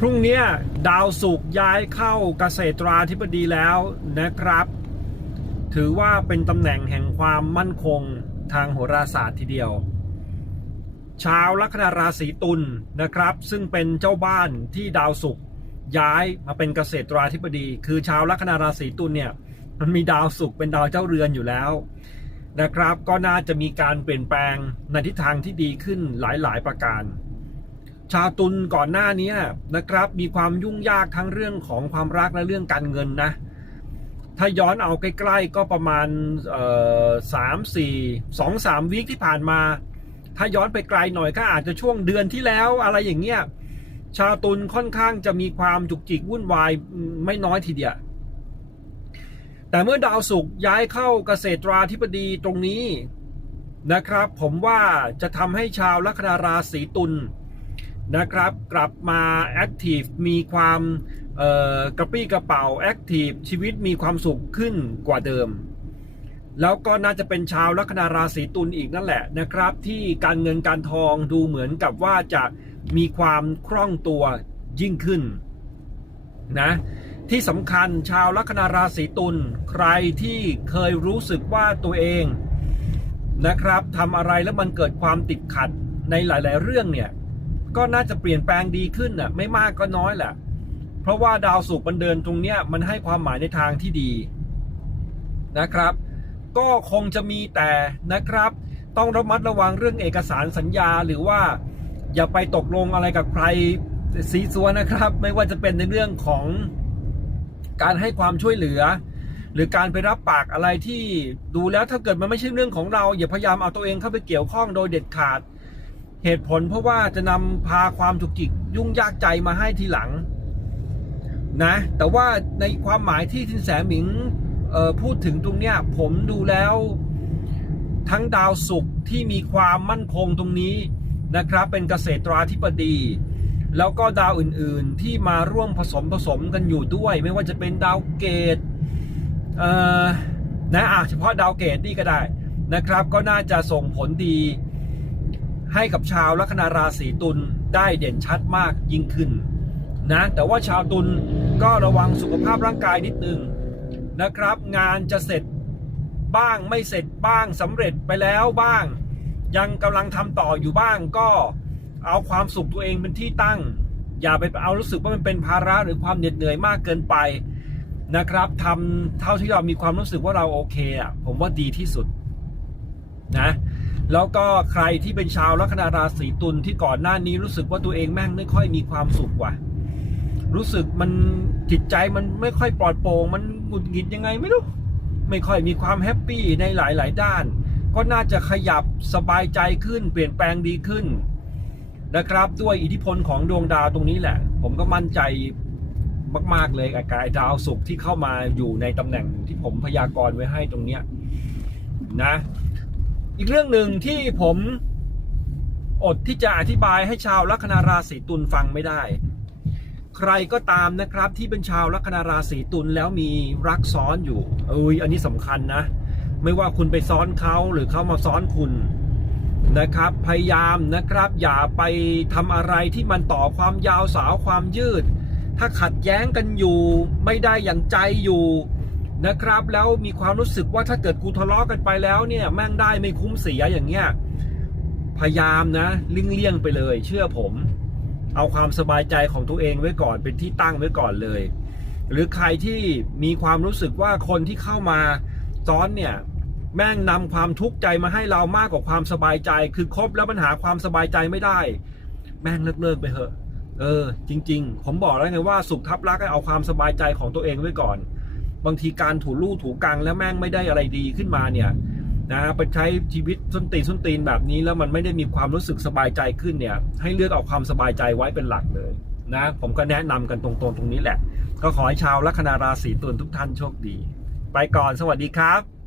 พรุ่งนี้ดาวศุกย้ายเข้าเกษตราธิบดีแล้วนะครับ ถือว่าเป็นตำแหน่งแห่งความมั่นคงทางโหราศาสตร์ทีเดียว ชาวลัคนาราศีตุลนะครับ ซึ่งเป็นเจ้าบ้านที่ดาวศุกย้ายมาเป็นเกษตราธิบดี คือชาวลัคนาราศีตุลเนี่ยมันมีดาวศุกเป็นดาวเจ้าเรือนอยู่แล้วนะครับ ก็น่าจะมีการเปลี่ยนแปลงในทิศทางที่ดีขึ้นหลาย ๆ ประการ ชาตุลก่อนหน้านี้นะครับ มีความยุ่งยากทั้งเรื่องของความรักและเรื่องการเงินนะ ถ้าย้อนเอาใกล้ๆก็ประมาณสามสี่สองสามวีคที่ผ่านมา ถ้าย้อนไปไกลหน่อยก็อาจจะช่วงเดือนที่แล้วอะไรอย่างเงี้ยชาตุลค่อนข้างจะมีความจุกจิกวุ่นวายไม่น้อยทีเดียวแต่เมื่อดาวศุกร์ย้ายเข้าเกษตราธิบดีตรงนี้นะครับ ผมว่าจะทำให้ชาวลัคนาราศีตุล นะครับกลับมาแอคทีฟมีความกระปี้กระเป๋าแอคทีฟชีวิตมีความสุขขึ้นกว่าเดิม แล้วก็น่าจะเป็นชาวลัคนาราศีตุลอีกนั่นแหละนะครับ ที่การเงินการทองดูเหมือนกับว่าจะมีความคล่องตัวยิ่งขึ้นนะที่สำคัญชาวลัคนาราศีตุลใครที่เคยรู้สึกว่าตัวเองนะครับทำอะไรแล้วมันเกิดความติดขัดในหลาย ๆ เรื่องเนี่ย ก็น่าจะเปลี่ยนแปลงดีขึ้นน่ะ ไม่มากก็น้อยแหละ เพราะว่าดาวศุกร์มันเดินตรงเนี้ยมันให้ความหมายในทางที่ดีนะครับ ก็คงจะมีแต่นะครับ ต้องระมัดระวังเรื่องเอกสารสัญญาหรือว่า อย่าไปตกลงอะไรกับใครสีสัวนะครับ ไม่ว่าจะเป็นในเรื่องของการให้ความช่วยเหลือ หรือการไปรับปากอะไรที่ดูแล้วถ้าเกิดมันไม่ใช่เรื่องของเรา อย่าพยายามเอาตัวเองเข้าไปเกี่ยวข้องโดยเด็ดขาด เหตุผลเพราะว่าจะนำพาความจุกจิกยุ่งยากใจมาให้ทีหลัง นะ แต่ว่าในความหมายที่ทินแสหมิงพูดถึงตรงเนี้ย ผมดูแล้ว ทั้งดาวศุกร์ที่มีความมั่นคงตรงนี้นะครับ เป็นเกษตราธิบดี แล้วก็ดาวอื่นๆที่มาร่วมผสมผสมกันอยู่ด้วย ไม่ว่าจะเป็นดาวเกตเนะอะเฉพาะดาวเกตนี่ก็ได้นะครับ ก็น่าจะส่งผลดี ให้กับชาวลัคนาราศีตุลได้เด่นชัดมากยิ่งขึ้นนะแต่ว่าชาวตุลก็ระวังสุขภาพร่างกายนิดนึงนะครับ งานจะเสร็จบ้างไม่เสร็จบ้างสำเร็จไปแล้วบ้าง ยังกำลังทำต่ออยู่บ้างก็เอาความสุขตัวเองเป็นที่ตั้ง อย่าไปเอารู้สึกว่ามันเป็นภาระหรือความเหน็ดเหนื่อยมากเกินไปนะครับทำเท่าที่เรามีความรู้สึกว่าเราโอเคอะผมว่าดีที่สุดนะ แล้วก็ใครที่เป็นชาวลัคนาราศีตุลที่ก่อนหน้านี้รู้สึกว่าตัวเองแม่งไม่ค่อยมีความสุขว่ะ รู้สึกมันจิตใจมันไม่ค่อยปลอดโปร่งมันหงุดหงิดยังไงไม่รู้ ไม่ค่อยมีความแฮปปี้ในหลาย ๆ ด้าน ก็น่าจะขยับสบายใจขึ้น เปลี่ยนแปลงดีขึ้นนะครับด้วยอิทธิพลของดวงดาวตรงนี้แหละ ผมก็มั่นใจมาก ๆ เลยกับกายดาวศุกร์ที่เข้ามาอยู่ในตำแหน่งที่ผมพยากรณ์ไว้ให้ตรงเนี้ยนะ อีกเรื่องหนึ่งที่ผมอดที่จะอธิบายให้ชาวลัคนาราศีตุลฟังไม่ได้ ใครก็ตามนะครับที่เป็นชาวลัคนาราศีตุลแล้วมีรักซ้อนอยู่เอ้ยอันนี้สำคัญนะ ไม่ว่าคุณไปซ้อนเขาหรือเขามาซ้อนคุณนะครับ พยายามนะครับ อย่าไปทำอะไรที่มันต่อความยาวสาวความยืด ถ้าขัดแย้งกันอยู่ ไม่ได้อย่างใจอยู่ นะครับ แล้วมีความรู้สึกว่าถ้าเกิดกูทะเลาะกันไปแล้วเนี่ยแม่งได้ไม่คุ้มเสียอย่างเงี้ยพยายามนะลิงเลี่ยงไปเลย เชื่อผม เอาความสบายใจของตัวเองไว้ก่อนเป็นที่ตั้งไว้ก่อนเลย หรือใครที่มีความรู้สึกว่าคนที่เข้ามาซ้อนเนี่ยแม่งนำความทุกข์ใจมาให้เรามากกว่าความสบายใจ คือคบแล้วปัญหาความสบายใจไม่ได้ แม่งเลิกเลิกไปเถอะ เออ จริง ๆ ผมบอกแล้วไงว่าสุขทับรักให้เอาความสบายใจของตัวเองไว้ก่อน บางทีการถูลู่ถูกลางแล้วแม่งไม่ได้อะไรดีขึ้นมาเนี่ยนะไปใช้ชีวิตส้นตีนส้นตีนแบบนี้แล้วมันไม่ได้มีความรู้สึกสบายใจขึ้นเนี่ย ให้เลือกเอาความสบายใจไว้เป็นหลักเลยนะผมก็แนะนำกันตรงๆตรงนี้แหละ ก็ขอให้ชาวลัคนาราศีตุลทุกท่านโชคดี ไปก่อนสวัสดีครับ